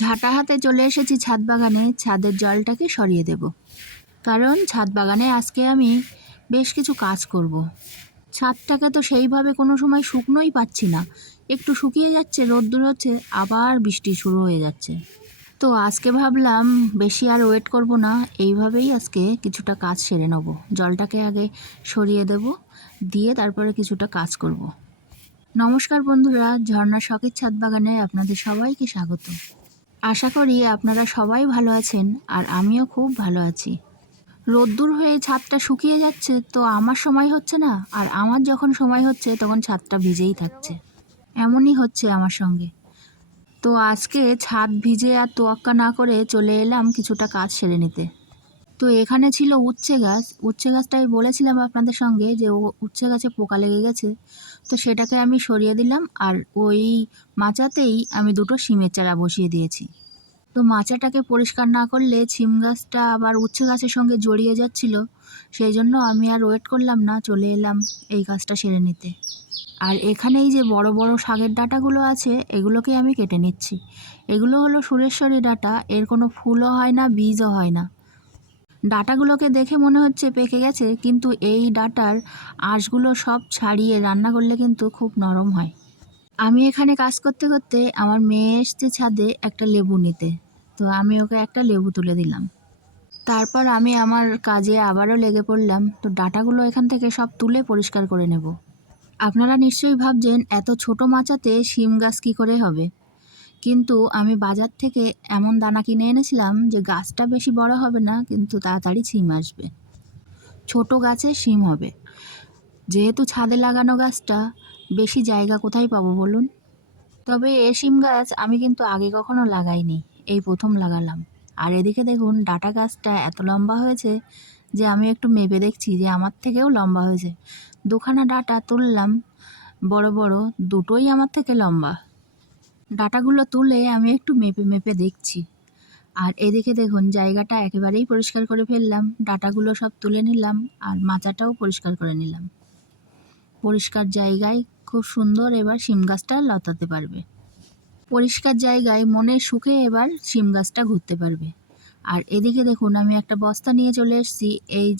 ঝাঁটা হাতে চলে এসেছি ছাদ বাগানে ছাদের জলটাকে সরিয়ে দেব, কারণ ছাদ বাগানে আজকে আমি বেশ কিছু কাজ করব। ছাদটাকে তো সেইভাবে কোনো সময় শুকনোই পাচ্ছি না, একটু শুকিয়ে যাচ্ছে, রোদ্দুর হচ্ছে, আবার বৃষ্টি শুরু হয়ে যাচ্ছে। তো আজকে ভাবলাম বেশি আর ওয়েট করব না, এইভাবেই আজকে কিছুটা কাজ সেরে নেব। জলটাকে আগে সরিয়ে দেব, দিয়ে তারপরে কিছুটা কাজ করব। নমস্কার বন্ধুরা, ঝর্ণা শখের ছাদ বাগানে আপনাদের সবাইকে স্বাগত। আশা করি আপনারা সবাই ভালো আছেন, আর আমিও খুব ভালো আছি। রোদ্দুর হয়ে ছাদটা শুকিয়ে যাচ্ছে, তো আমার সময় হচ্ছে না, আর আমার যখন সময় হচ্ছে তখন ছাদটা ভিজেই থাকছে। এমনই হচ্ছে আমার সঙ্গে। তো আজকে ছাদ ভিজে আর তোয়াক্কা না করে চলে এলাম কিছুটা কাজ সেরে নিতে। তো এখানে ছিল উচ্ছে গাছ। উচ্ছে গাছটাই বলেছিলাম আপনাদের সঙ্গে যে উচ্ছে গাছে পোকা লেগে গেছে, তো সেটাকে আমি সরিয়ে দিলাম, আর ওই মাচাতেই আমি দুটো শিমের চারা বসিয়ে দিয়েছি। তো মাচাটাকে পরিষ্কার না করলে শিম গাছটা আবার উচ্ছে গাছের সঙ্গে জড়িয়ে যাচ্ছিল, সেই জন্য আমি আর ওয়েট করলাম না, চলে এলাম এই কাজটা সেরে নিতে। আর এখানে এই যে বড় বড় শাকের ডাঁটাগুলো আছে, এগুলোকে আমি কেটে নিচ্ছি। এগুলো হলো সুরেশ্বরী ডাঁটা, এর কোনো ফুলও হয় না, বীজও হয় না। ডাঁটাগুলোকে দেখে মনে হচ্ছে পেকে গেছে, কিন্তু এই ডাঁটার আঁশগুলো সব ছাড়িয়ে রান্না করলে কিন্তু খুব নরম হয়। আমি এখানে কাজ করতে করতে আমার মেয়ে এসছে ছাদে একটা লেবু নিতে, তো আমি ওকে একটা লেবু তুলে দিলাম। তারপর আমি আমার কাজে আবারও লেগে পড়লাম। তো ডাঁটাগুলো এখান থেকে সব তুলে পরিষ্কার করে নেব। আপনারা নিশ্চয়ই ভাবছেন এত ছোট মাচাতে শিম গাছ কী করে হবে, কিন্তু আমি বাজার থেকে এমন দানা কিনে এনেছিলাম যে গাছটা বেশি বড় হবে না, কিন্তু তাড়াতাড়ি শিম আসবে। ছোট গাছে শিম হবে। যেহেতু ছাদে লাগানো গাছটা, বেশি জায়গা কোথায় পাবো বলুন। তবে এ শিম গাছ আমি কিন্তু আগে কখনো লাগাইনি, এই প্রথম লাগালাম। আর এদিকে দেখুন ডাঁটা গাছটা এত লম্বা হয়েছে যে আমি একটু মেপে দেখছি যে আমার থেকেও লম্বা হয়েছে। দুখানা ডাঁটা তুললাম, বড় বড়, দুটোই আমার থেকে লম্বা। ডাঁটাগুলো তুলে আমি একটু মেপে মেপে দেখছি। আর এদিকে দেখুন জায়গাটা একেবারেই পরিষ্কার করে ফেললাম, ডাঁটাগুলো সব তুলে নিলাম, আর মাচাটাও পরিষ্কার করে নিলাম। পরিষ্কার জায়গায় খুব সুন্দর এবার শিম গাছটা লতাতে পারবে। পরিষ্কার জায়গায় মনে সুখে এবার শিম গাছটা ঘুরতে পারবে। আর এদিকে দেখুন আমি একটা বস্তা নিয়ে চলে এসেছি। এই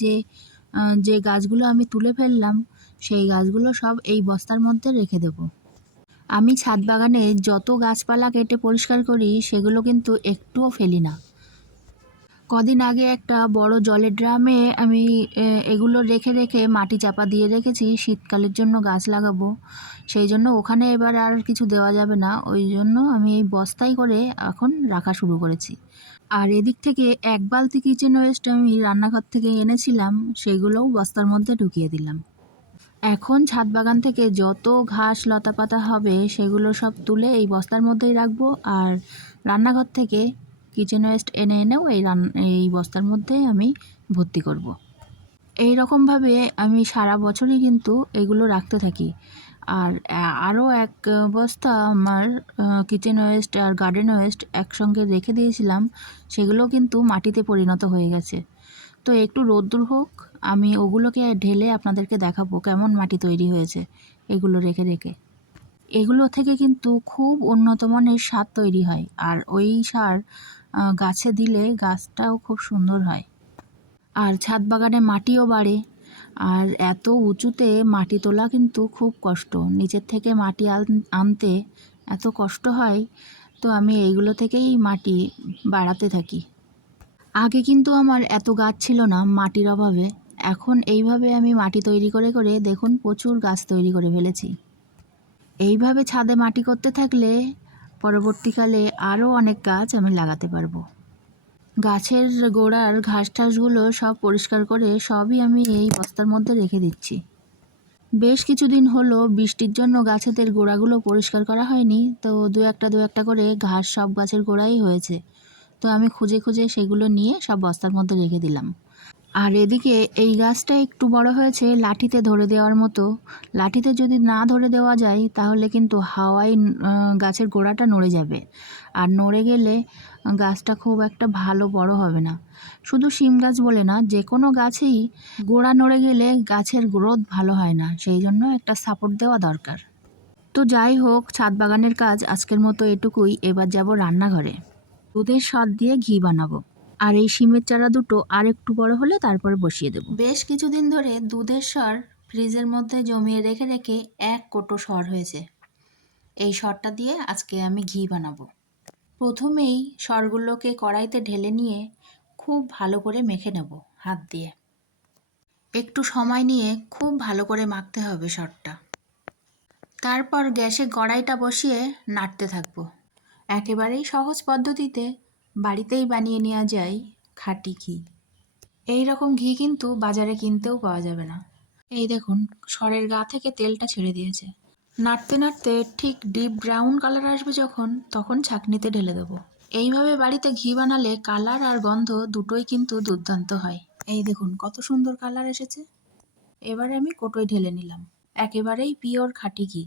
যে গাছগুলো আমি তুলে ফেললাম, সেই গাছগুলো সব এই বস্তার মধ্যে রেখে দেব। আমি ছাদ বাগানে যত গাছপালা কেটে পরিষ্কার করি সেগুলো কিন্তু একটুও ফেলি না। কদিন আগে একটা বড় জলের ড্রামে আমি এগুলো রেখে রেখে মাটি চাপা দিয়ে রেখেছি, শীতকালের জন্য গাছ লাগাবো। সেই জন্য ওখানে এবার আর কিছু দেওয়া যাবে না, ওই জন্য আমি এই বস্তায় করে এখন রাখা শুরু করেছি। আর এদিক থেকে এক বালতি কিচেন ওয়েস্ট আমি রান্নাঘর থেকে এনেছিলাম, সেগুলোও বস্তার মধ্যে ঢুকিয়ে দিলাম। এখন ছাদ বাগান থেকে যত ঘাস লতাপাতা হবে সেগুলো সব তুলে এই বস্তার মধ্যেই রাখবো, আর রান্নাঘর থেকে কিচেন ওয়েস্ট এনেও এই বস্তার মধ্যে আমি ভর্তি করব। এই রকমভাবে আমি সারা বছরই কিন্তু এগুলো রাখতে থাকি। আর আরও এক বস্তা আমার কিচেন ওয়েস্ট আর গার্ডেন ওয়েস্ট একসঙ্গে রেখে দিয়েছিলাম, সেগুলো কিন্তু মাটিতে পরিণত হয়ে গেছে। তো একটু রোদ্দুর হোক, আমি ওগুলোকে ঢেলে আপনাদেরকে দেখাবো কেমন মাটি তৈরি হয়েছে এগুলো রেখে রেখে। এগুলো থেকে কিন্তু খুব উন্নত মানের সার তৈরি হয়, আর ওই সার গাছে দিলে গাছটাও খুব সুন্দর হয়, আর ছাদ বাগানে মাটিও বাড়ে। আর এত উঁচুতে মাটি তোলা কিন্তু খুব কষ্ট, নিচের থেকে মাটি আনতে এত কষ্ট হয়। তো আমি এইগুলো থেকেই মাটি বাড়াতে থাকি। আগে কিন্তু আমার এত গাছ ছিল না মাটির অভাবে, এখন এইভাবে আমি মাটি তৈরি করে করে দেখুন প্রচুর গাছ তৈরি করে ফেলেছি। এইভাবে ছাদে মাটি করতে থাকলে পরবর্তীকালে আরও অনেক গাছ আমি লাগাতে পারবো। গাছের গোড়ার ঘাস টাসগুলো সব পরিষ্কার করে সবই আমি এই বস্তার মধ্যে রেখে দিচ্ছি। বেশ কিছুদিন হলো বৃষ্টির জন্য গাছেদের গোড়াগুলো পরিষ্কার করা হয়নি, তো দু একটা করে ঘাস সব গাছের গোড়াই হয়েছে। তো আমি খুঁজে খুঁজে সেগুলো নিয়ে সব বস্তার মধ্যে রেখে দিলাম। আর এদিকে এই গাছটা একটু বড় হয়েছে লাঠিতে ধরে দেওয়ার মতো। লাঠিতে যদি না ধরে দেওয়া যায় তাহলে কিন্তু হাওয়ায় গাছের গোড়াটা নড়ে যাবে, আর নড়ে গেলে গাছটা খুব একটা ভালো বড় হবে না। শুধু শিম গাছ বলে না, যে কোনো গাছেই গোড়া নড়ে গেলে গাছের গ্রোথ ভালো হয় না, সেই জন্য একটা সাপোর্ট দেওয়া দরকার। তো যাই হোক, ছাদ বাগানের কাজ আজকের মতো এটুকুই। এবার যাব রান্নাঘরে। দুধের সর দিয়ে ঘি বানাবো। আর এই শিমের চারা দুটো আর একটু বড় হলে তারপরে বসিয়ে দেবো। বেশ কিছুদিন ধরে দুধের সর ফ্রিজের মধ্যে জমিয়ে রেখে রেখে এক কোটো সর হয়েছে। এই সরটা দিয়ে আজকে আমি ঘি বানাবো। প্রথমেই সরগুলোকে কড়াইতে ঢেলে নিয়ে খুব ভালো করে মেখে নেব হাত দিয়ে। একটু সময় নিয়ে খুব ভালো করে মাখতে হবে সরটা। তারপর গ্যাসে কড়াইটা বসিয়ে নাড়তে থাকবো। একেবারেই সহজ পদ্ধতিতে বাড়িতেই বানিয়ে নেওয়া যায় খাঁটি ঘি। এই রকম ঘি কিন্তু বাজারে কিনতেও পাওয়া যাবে না। এই দেখুন সরের গা থেকে তেলটা ছেড়ে দিয়েছে। নাড়তে নাড়তে ঠিক ডিপ ব্রাউন কালার আসবে যখন, তখন ছাঁকনিতে ঢেলে দেবো। এইভাবে বাড়িতে ঘি বানালে কালার আর গন্ধ দুটোই কিন্তু দুর্দান্ত হয়। এই দেখুন কত সুন্দর কালার এসেছে। এবারে আমি কোটোয় ঢেলে নিলাম। একেবারেই পিওর খাঁটি ঘি।